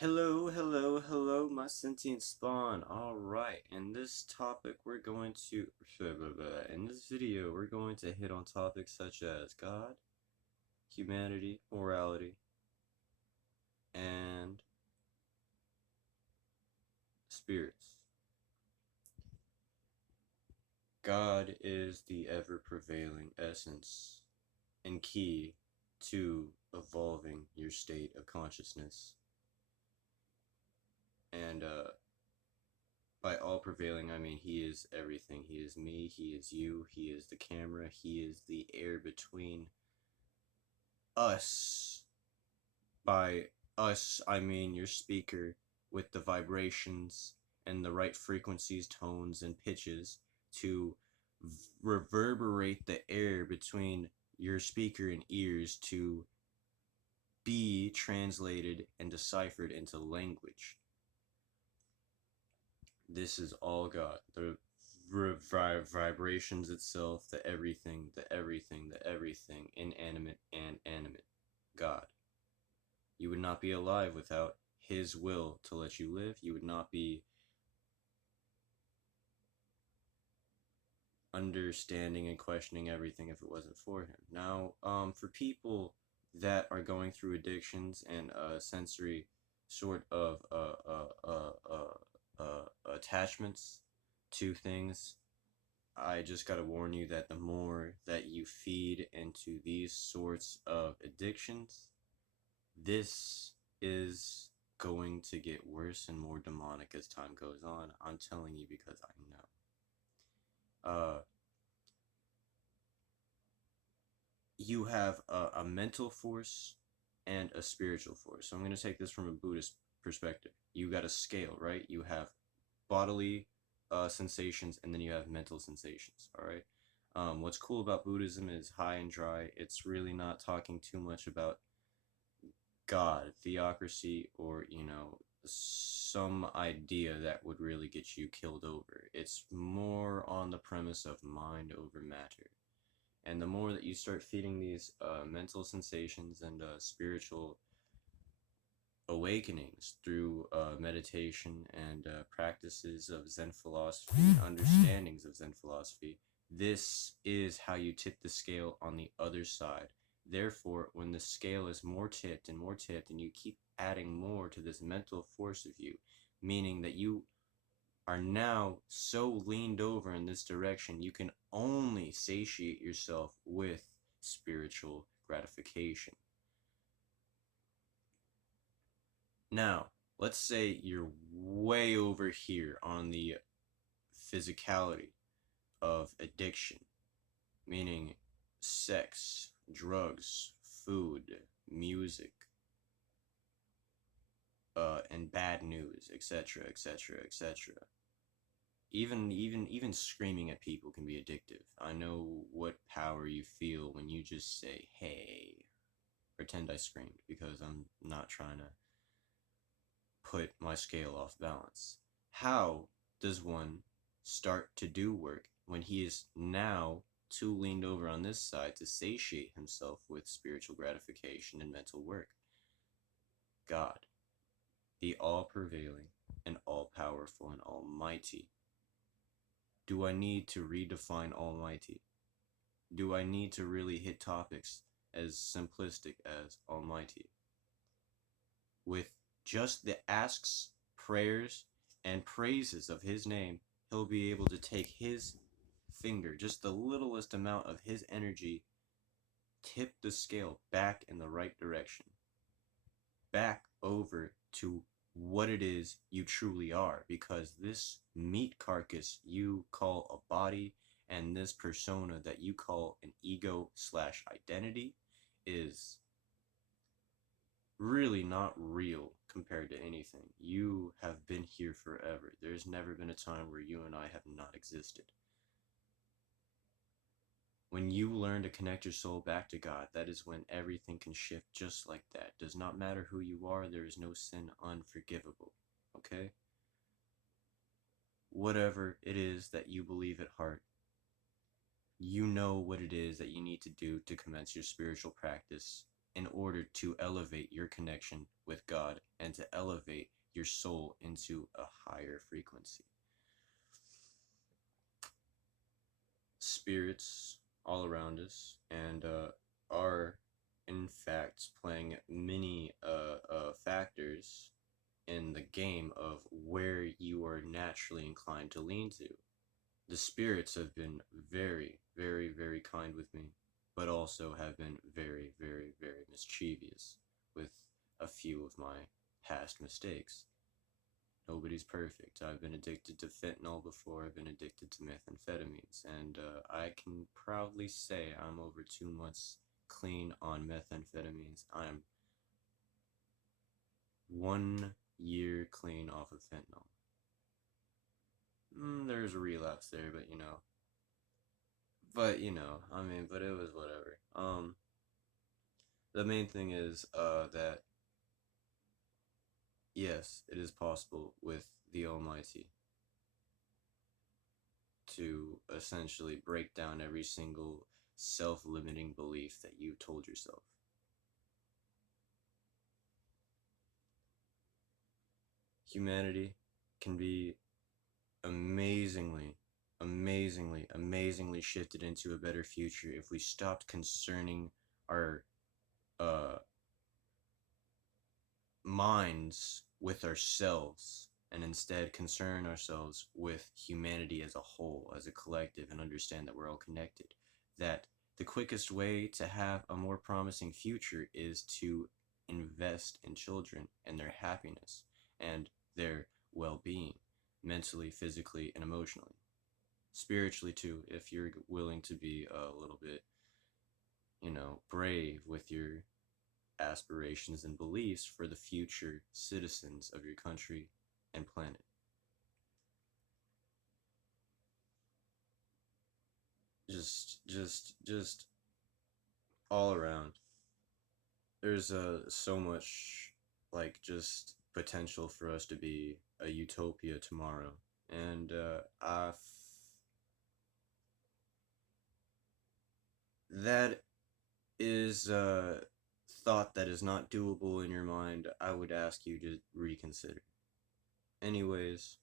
Hello, my sentient spawn. Alright, in this topic, we're going to. In this video, we're going to hit on topics such as God, humanity, morality, and spirits. God is the ever prevailing essence and key to evolving your state of consciousness. And by all prevailing, I mean He is everything. He is me, He is you, He is the camera, He is the air between us. By us, I mean your speaker with the vibrations and the right frequencies, tones, and pitches to reverberate the air between your speaker and ears to be translated and deciphered into language. This is all God. The vibrations itself, the everything, inanimate and animate. God. You would not be alive without His will to let you live. You would not be understanding and questioning everything if it wasn't for Him. Now, for people that are going through addictions and sensory sort of attachments to things, I just gotta warn you that the more that you feed into these sorts of addictions, this is going to get worse and more demonic as time goes on. I'm telling you because I know. You have a mental force and a spiritual force. So I'm going to take this from a Buddhist perspective. You got a scale, right? You have bodily sensations and then you have mental sensations, all right? What's cool about Buddhism is high and dry. It's really not talking too much about God, theocracy, or, some idea that would really get you killed over. It's more on the premise of mind over matter. And the more that you start feeding these mental sensations and spiritual awakenings through meditation and practices of Zen philosophy, understandings of Zen philosophy, this is how you tip the scale on the other side. Therefore, when the scale is more tipped and more tipped, and you keep adding more to this mental force of you, meaning that you are now so leaned over in this direction, you can only satiate yourself with spiritual gratification. Now, let's say you're way over here on the physicality of addiction, meaning sex, drugs, food, music, and bad news, etc., etc., etc. Even screaming at people can be addictive. I know what power you feel when you just say, "Hey," pretend I screamed because I'm not trying to put my scale off balance. How does one start to do work when he is now too leaned over on this side to satiate himself with spiritual gratification and mental work? God, the all prevailing and all powerful and almighty. Do I need to redefine almighty? Do I need to really hit topics as simplistic as almighty? With just the asks, prayers, and praises of his name, he'll be able to take his finger, just the littlest amount of his energy, tip the scale back in the right direction, back over to what it is you truly are. Because this meat carcass you call a body and this persona that you call an ego slash identity is really not real compared to anything. You have been here forever. There's never been a time where you and I have not existed. When you learn to connect your soul back to God, that is when everything can shift just like that. Does not matter who you are, there is no sin unforgivable. Okay? Whatever it is that you believe at heart, you know what it is that you need to do to commence your spiritual practice in order to elevate your connection with God and to elevate your soul into a higher frequency. Spirits all around us and are in fact playing many factors in the game of where you are naturally inclined to lean to. The spirits have been very, very, very kind with me, but also have been very, very, very mischievous with a few of my past mistakes. Nobody's perfect. I've been addicted to fentanyl before. I've been addicted to methamphetamines, and I can proudly say I'm over 2 months clean on methamphetamines. I'm 1 year clean off of fentanyl. There's a relapse there, but I mean, but it was whatever. The main thing is that yes, it is possible with the Almighty to essentially break down every single self-limiting belief that you told yourself. Humanity can be amazingly, amazingly, amazingly shifted into a better future if we stopped concerning our uh, minds with ourselves and instead concern ourselves with humanity as a whole, as a collective, and understand that we're all connected. That the quickest way to have a more promising future is to invest in children and their happiness and their well being, mentally, physically, and emotionally. Spiritually, too, if you're willing to be a little bit, brave with your aspirations and beliefs for the future citizens of your country and planet. Just all around. There's so much like just potential for us to be a utopia tomorrow, and that is a thought that is not doable in your mind. I would ask you to reconsider. Anyways,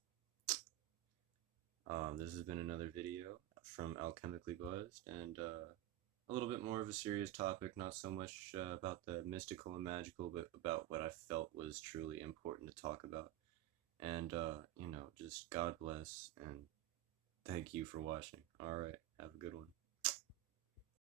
this has been another video from Alchemically Buzzed, and a little bit more of a serious topic, not so much about the mystical and magical, but about what I felt was truly important to talk about. And, just God bless, and thank you for watching. Alright, have a good one.